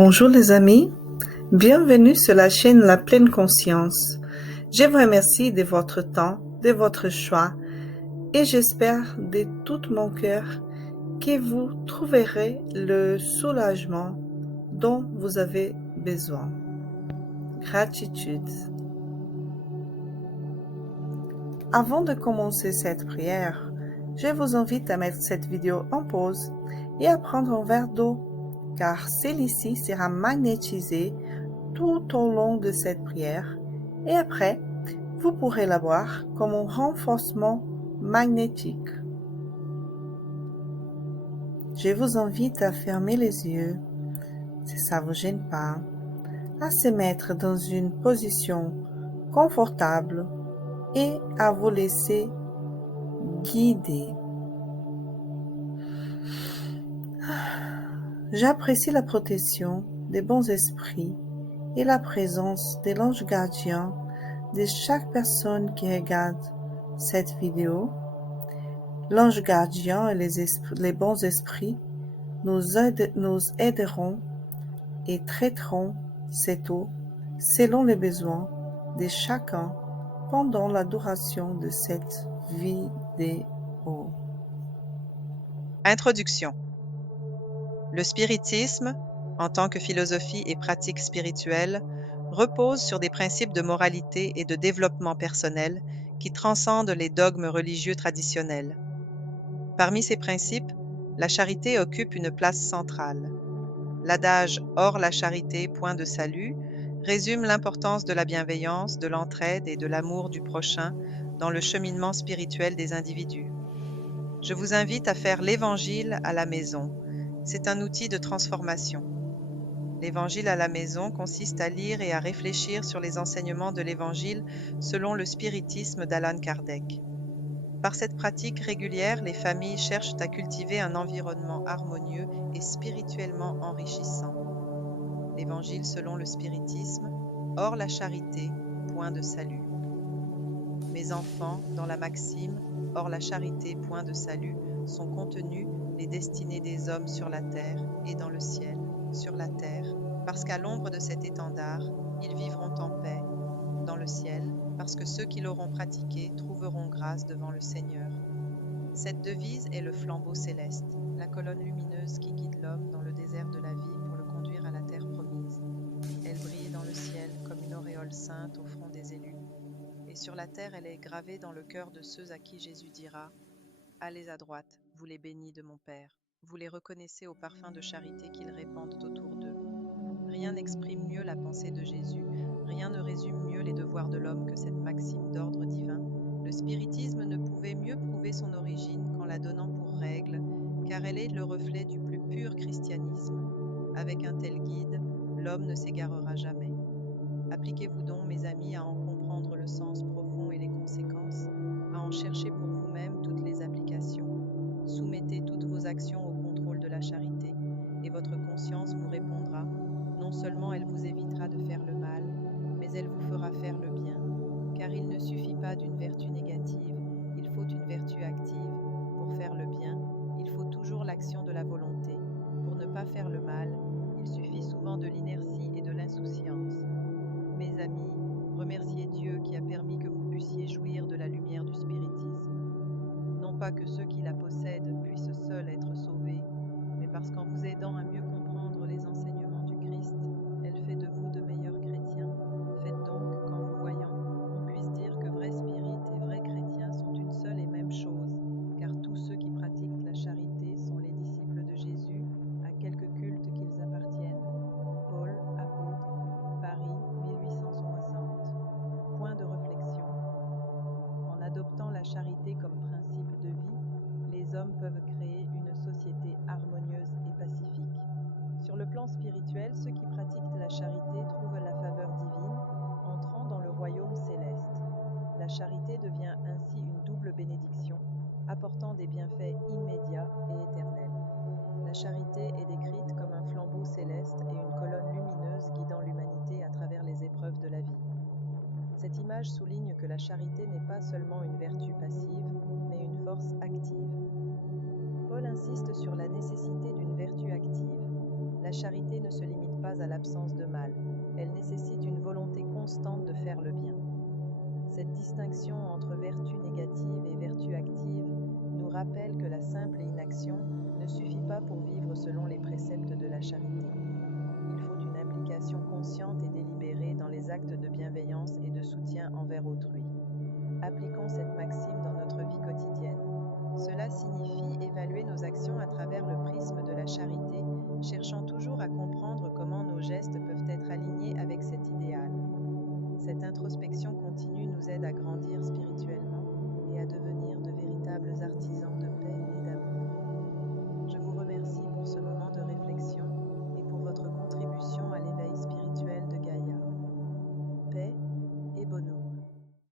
Bonjour les amis, bienvenue sur la chaîne La Pleine Conscience. Je vous remercie de votre temps, de votre choix et j'espère de tout mon cœur que vous trouverez le soulagement dont vous avez besoin. Gratitude. Avant de commencer cette prière, je vous invite à mettre cette vidéo en pause et à prendre un verre d'eau, car celui-ci sera magnétisé tout au long de cette prière et après, vous pourrez la boire comme un renforcement magnétique. Je vous invite à fermer les yeux, si ça ne vous gêne pas, à se mettre dans une position confortable et à vous laisser guider. J'apprécie la protection des bons esprits et la présence de l'ange gardien de chaque personne qui regarde cette vidéo. L'ange gardien et les bons esprits nous aideront et traiteront cette eau selon les besoins de chacun pendant la duration de cette vidéo. Introduction. Le spiritisme, en tant que philosophie et pratique spirituelle, repose sur des principes de moralité et de développement personnel qui transcendent les dogmes religieux traditionnels. Parmi ces principes, la charité occupe une place centrale. L'adage « hors la charité, point de salut » résume l'importance de la bienveillance, de l'entraide et de l'amour du prochain dans le cheminement spirituel des individus. Je vous invite à faire l'Évangile à la maison. C'est un outil de transformation. L'Évangile à la maison consiste à lire et à réfléchir sur les enseignements de l'Évangile selon le spiritisme d'Allan Kardec. Par cette pratique régulière, les familles cherchent à cultiver un environnement harmonieux et spirituellement enrichissant. L'Évangile selon le spiritisme, hors la charité, point de salut. Mes enfants, dans la maxime, hors la charité, point de salut, sont contenues les destinées des hommes sur la terre et dans le ciel, sur la terre, parce qu'à l'ombre de cet étendard, ils vivront en paix, dans le ciel, parce que ceux qui l'auront pratiqué trouveront grâce devant le Seigneur. Cette devise est le flambeau céleste, la colonne lumineuse qui guide l'homme dans le désert de la vie pour le conduire à la terre promise. Elle brille dans le ciel comme une auréole sainte au front des élus. Et sur la terre, elle est gravée dans le cœur de ceux à qui Jésus dira « Allez à droite, vous les bénis de mon Père. Vous les reconnaissez au parfum de charité qu'ils répandent autour d'eux. » Rien n'exprime mieux la pensée de Jésus, rien ne résume mieux les devoirs de l'homme que cette maxime d'ordre divin. Le spiritisme ne pouvait mieux prouver son origine qu'en la donnant pour règle, car elle est le reflet du plus pur christianisme. Avec un tel guide, l'homme ne s'égarera jamais. Appliquez-vous donc, mes amis, à en comprendre le sens profond et les conséquences, à en chercher pour vous-même toutes les applications. Soumettez toutes vos actions au contrôle de la charité, et votre conscience vous répondra. Non seulement elle vous évitera de faire le mal, mais elle vous fera faire le bien. Car il ne suffit pas d'une vertu négative, il faut une vertu active. Pour faire le bien, il faut toujours l'action de la volonté. Pour ne pas faire le mal, il suffit souvent de l'inertie et de l'insouciance. Mes amis, remerciez Dieu qui a permis que vous puissiez jouir de la lumière du spiritisme. Non pas que ceux qui la possèdent puissent seuls être sauvés, mais parce qu'en vous aidant à mieux comprendre les enseignements du Christ, elle fait de vous de meilleurs chrétiens. Faites donc qu'en vous voyant, on puisse dire que vrai spirit et vrai chrétien sont une seule et même chose, car tous ceux qui pratiquent la charité sont les disciples de Jésus, à quelque culte qu'ils appartiennent. Paul, apôtre, Paris, 1860. Point de réflexion. En adoptant la charité comme principe de vie, les hommes peuvent créer une société harmonieuse et pacifique. Sur le plan spirituel, ceux qui pratiquent la charité trouvent la faveur divine, entrant dans le royaume céleste. La charité devient ainsi une double bénédiction, apportant des bienfaits immédiats et éternels. La charité est décrite comme un flambeau céleste et une colonne lumineuse guidant l'humanité à travers les épreuves de la vie. Cette image souligne que la charité n'est pas seulement une vertu passive, mais une force active. Paul insiste sur la nécessité d'une vertu active. La charité ne se limite pas à l'absence de mal, elle nécessite une volonté constante de faire le bien. Cette distinction entre vertu négative et vertu active nous rappelle que la simple inaction ne suffit pas pour vivre selon les préceptes de la charité. Il faut une implication consciente et délibérée dans les actes de bienveillance et de soutien envers autrui. Appliquons cette maxime dans notre vie quotidienne. Cela signifie évaluer nos actions à travers le prisme de la charité, cherchant toujours à comprendre comment nos gestes peuvent être alignés avec cet idéal. Cette introspection continue nous aide à grandir spirituellement et à devenir de véritables artisans de